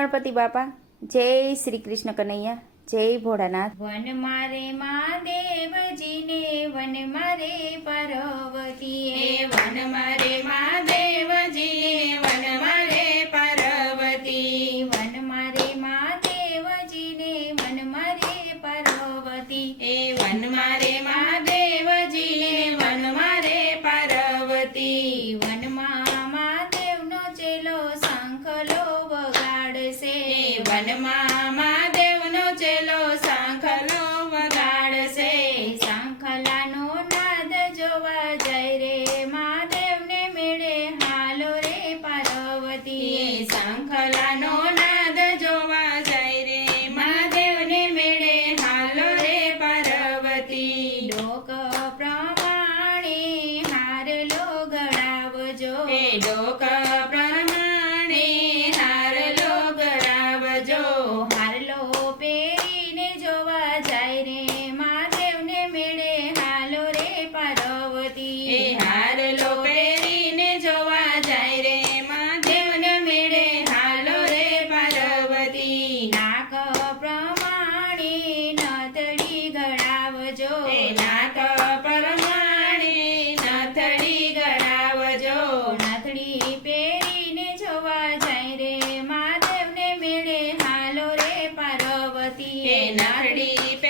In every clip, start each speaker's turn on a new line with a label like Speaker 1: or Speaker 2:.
Speaker 1: ગણપતિ બાપા જય શ્રી કૃષ્ણ કનૈયા જય ભોળાનાથ.
Speaker 2: વન મારે મહાદેવજીને વન મારે પાર્વતી
Speaker 3: વન મારે મહાદેવજીને વન મારે પાર્વતી.
Speaker 2: વન મારે મહાદેવજીને વન મારે પાર્વતી.
Speaker 3: એ વન મારે મહાદેવજીને વન મારે પાર્વતી. ಮಾಮ
Speaker 2: નાક પ્રમાણે નથડી ગળાવજો
Speaker 3: નાક પ્રમાણે નથડી ગળાવજો
Speaker 2: નથડી પહેરીને જોવા જાય રે મહાદેવને મેળે હાલો રે પાર્વતી
Speaker 3: નથડી પે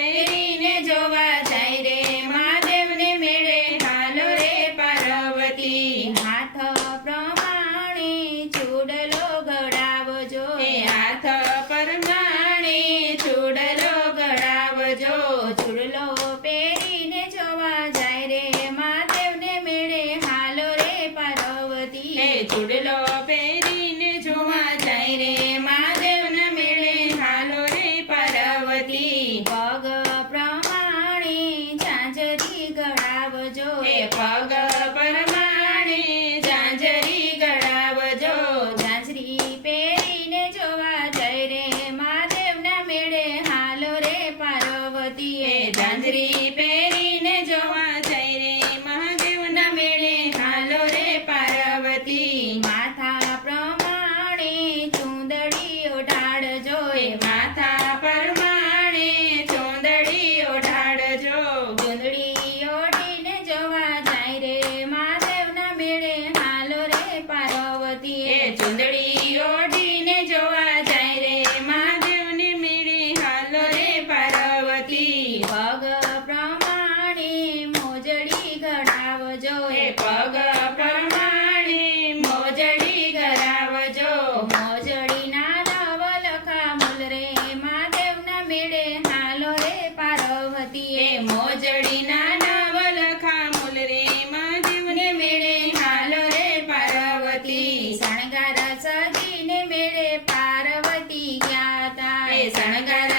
Speaker 3: જોડલો જોવા જાય રે મહાદેવના મેળે હાલો રે
Speaker 2: પગ પ્રમાણે ઝાંઝરી ગળાવજો
Speaker 3: એ પગ પ્રમાણે ઝાંઝરી ગળાવજો
Speaker 2: ઝાંઝરી પહેરીને જોવા જાય રે મહાદેવના મેળે હાલો રે પાર્વતી.
Speaker 3: એ 咱们刚才